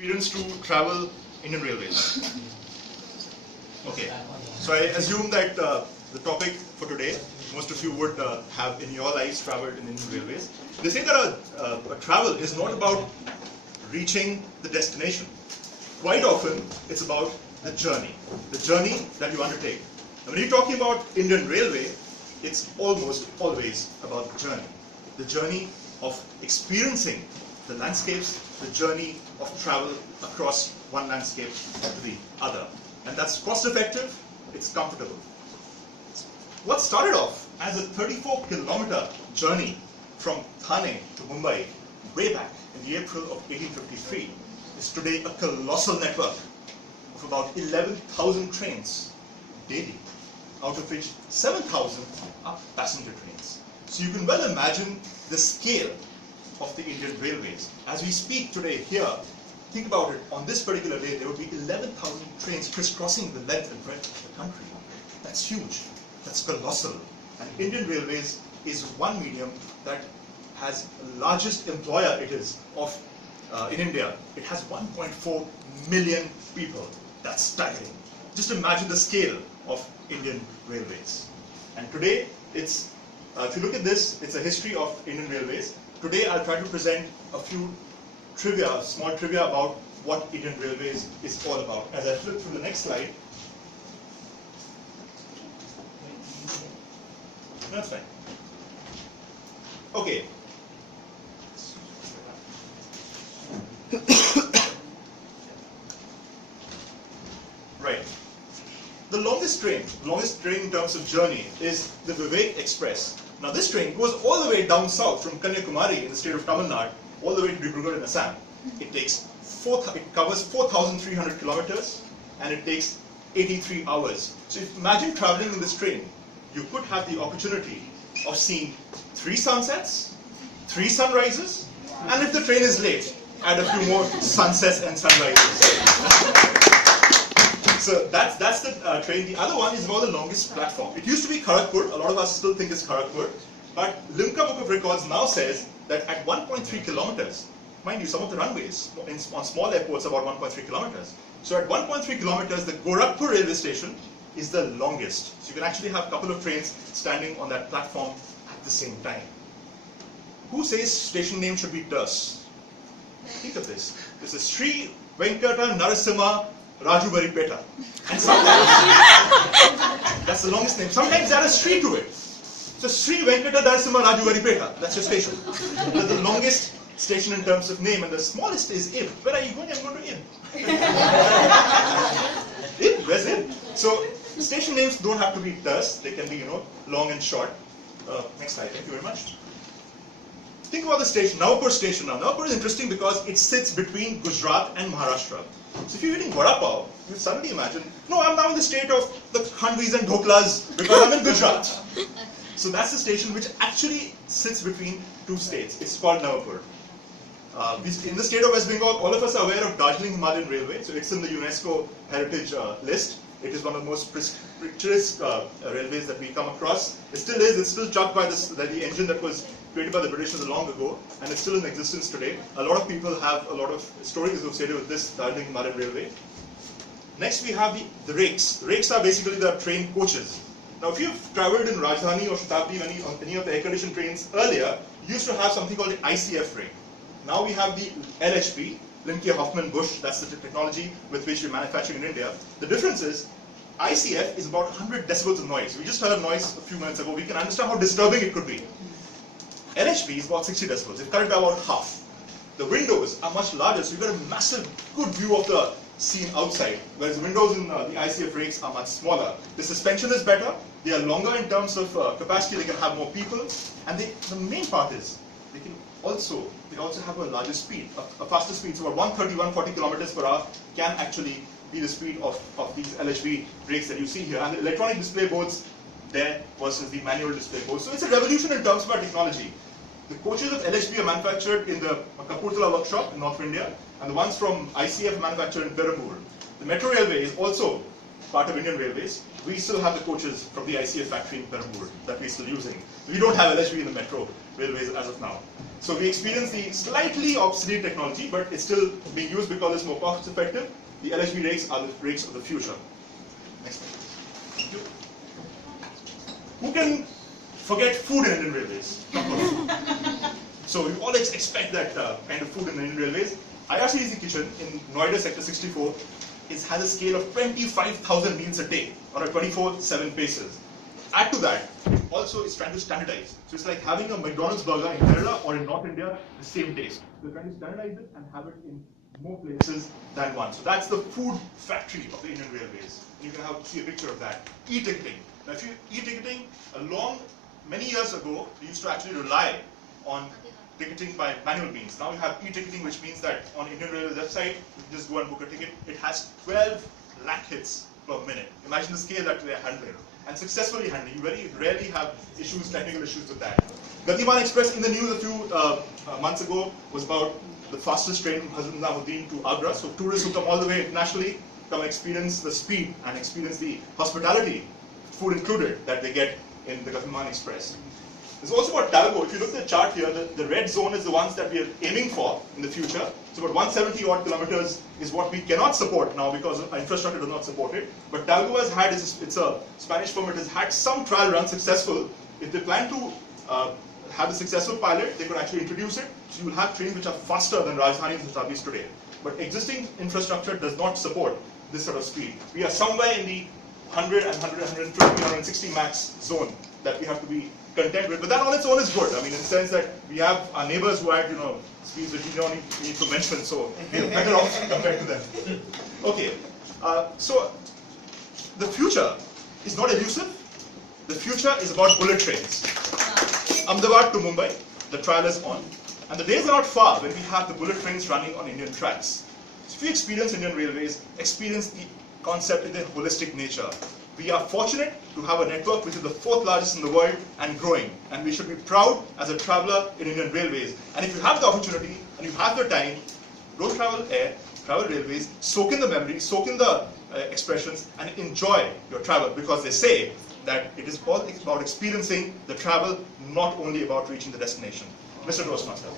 experience to travel Indian Railways. Okay, so I assume that the topic for today, most of you would have in your lives traveled in Indian Railways. They say that a travel is not about reaching the destination. Quite often, it's about the journey that you undertake. And when you're talking about Indian Railway, it's almost always about the journey of experiencing the landscapes, the journey of travel across one landscape to the other. And that's cost-effective, it's comfortable. What started off as a 34-kilometer journey from Thane to Mumbai way back in the April of 1853 is today a colossal network of about 11,000 trains daily, out of which 7,000 are passenger trains. So you can well imagine the scale of the Indian Railways. As we speak today here, think about it, on this particular day there would be 11,000 trains crisscrossing the length and breadth of the country. That's huge, that's colossal. And Indian Railways is one medium that has the largest employer it is of in India. It has 1.4 million people. That's staggering. Just imagine the scale of Indian Railways. And today, it's if you look at this, it's a history of Indian Railways. Today, I'll try to present a few small trivia about what Indian Railways is all about. As I flip through the next slide, that's fine. Okay. Right. The longest train in terms of journey is the Vivek Express. Now this train goes all the way down south from Kanyakumari in the state of Tamil Nadu, all the way to Dibrugarh in Assam. It covers 4,300 kilometers and it takes 83 hours. So if imagine traveling in this train, you could have the opportunity of seeing 3 sunsets, 3 sunrises, and if the train is late, add a few more sunsets and sunrises. So that's the train. The other one is about the longest platform. It used to be Kharagpur. A lot of us still think it's Kharagpur. But Limca Book of Records now says that at 1.3 kilometers, mind you, some of the runways on small airports are about 1.3 kilometers. So at 1.3 kilometers, the Gorakhpur railway station is the longest. So you can actually have a couple of trains standing on that platform at the same time. Who says station name should be terse? Think of this. This is Sri Venkata Narasimha Rajuvaripeta. And sometimes, that's the longest name. Sometimes there is Sri to it. So Sri Venkata Narasimha Rajuvaripeta, that's your station. That's the longest station in terms of name, and the smallest is Ib. Where are you going? I'm going to Ib. Ib? Where's Ib? So station names don't have to be terse. They can be, long and short. Next slide. Thank you very much. Think about the station, Navapur station now. Navapur is interesting because it sits between Gujarat and Maharashtra. So if you're eating vada pav, you suddenly imagine, no, I'm now in the state of the khandvis and dhoklas because I'm in Gujarat. So that's the station which actually sits between 2 states. It's called Navapur. In the state of West Bengal, all of us are aware of Darjeeling Himalayan Railway. So it's in the UNESCO Heritage List. It is one of the most picturesque railways that we come across. It still is. It's still chucked by the engine that was created by the Britishers long ago, and it's still in existence today. A lot of people have a lot of stories associated with this Darjeeling Himalayan Railway. Next we have the rakes. The rakes are basically the train coaches. Now if you've travelled in Rajdhani or Shatabdi, any of the air-conditioned trains earlier, you used to have something called the ICF rake. Now we have the LHB, Linke Hoffman Bush, that's the technology with which we're manufacturing in India. The difference is, ICF is about 100 decibels of noise. We just heard a noise a few minutes ago. We can understand how disturbing it could be. LHB is about 60 decibels. It's cut it by about half. The windows are much larger, so you've got a massive, good view of the scene outside, whereas the windows in the ICF rakes are much smaller. The suspension is better. They are longer in terms of capacity. They can have more people. And the main part is, they also have a larger speed, a faster speed. So about 130, 140 kilometers per hour can actually be the speed of these LHB rakes that you see here. And the electronic display boards there versus the manual display boards. So it's a revolution in terms of our technology. The coaches of LHB are manufactured in the Kapurthala workshop in North India, and the ones from ICF are manufactured in Perambur. The Metro Railway is also part of Indian Railways. we still have the coaches from the ICF factory in Perambur that we're still using. We don't have LHB in the metro railways as of now. So we experience the slightly obsolete technology, but it's still being used because it's more cost effective. The LHB rakes are the rakes of the future. Next slide. Thank you. Who can forget food in Indian Railways? So you always expect that kind of food in Indian Railways. IRCTC kitchen in Noida sector 64 has a scale of 25,000 meals a day on a 24/7 basis. Add to that, also it's trying to standardize. So it's like having a McDonald's burger in Kerala or in North India, the same taste. They're trying to standardize it and have it in more places than one. So that's the food factory of the Indian Railways. You can see a picture of that. E-ticketing. Now if you e-ticketing, many years ago, we used to actually rely on ticketing by manual means. Now you have e-ticketing, which means that on Indian Railways website, you can just go and book a ticket. It has 12 lakh hits per minute. Imagine the scale that they are handling. And successfully handling. You very rarely have technical issues with that. Gatiman Express in the news a few months ago was about the fastest train from Hazrat Nizamuddin to Agra. So tourists who come all the way internationally come experience the speed and experience the hospitality, food included, that they get in the Gatiman Express. It's also about Talgo. If you look at the chart here, the red zone is the ones that we are aiming for in the future. So about 170 odd kilometers is what we cannot support now because our infrastructure does not support it. But Talgo has had, it's a Spanish firm, it has had some trial runs successful. If they plan to have a successful pilot, they could actually introduce it. So you will have trains which are faster than Rajdhani and Shatabdis today. But existing infrastructure does not support this sort of speed. We are somewhere in the 100 and 120, 160 max zone that we have to be content with. But that on its own is good. I mean, in the sense that we have our neighbors who had, speeds which we don't need to mention, so we're better off compared to them. Okay, so the future is not elusive. The future is about bullet trains. Ahmedabad to Mumbai, the trial is on. And the days are not far when we have the bullet trains running on Indian tracks. So if you experience Indian Railways, experience the concept in their holistic nature. We are fortunate to have a network which is the 4th largest in the world and growing. And we should be proud as a traveler in Indian Railways. And if you have the opportunity and you have the time, don't travel air, travel railways, soak in the memory, soak in the expressions, and enjoy your travel, because they say that it is all about experiencing the travel, not only about reaching the destination. Mr. Toastmaster.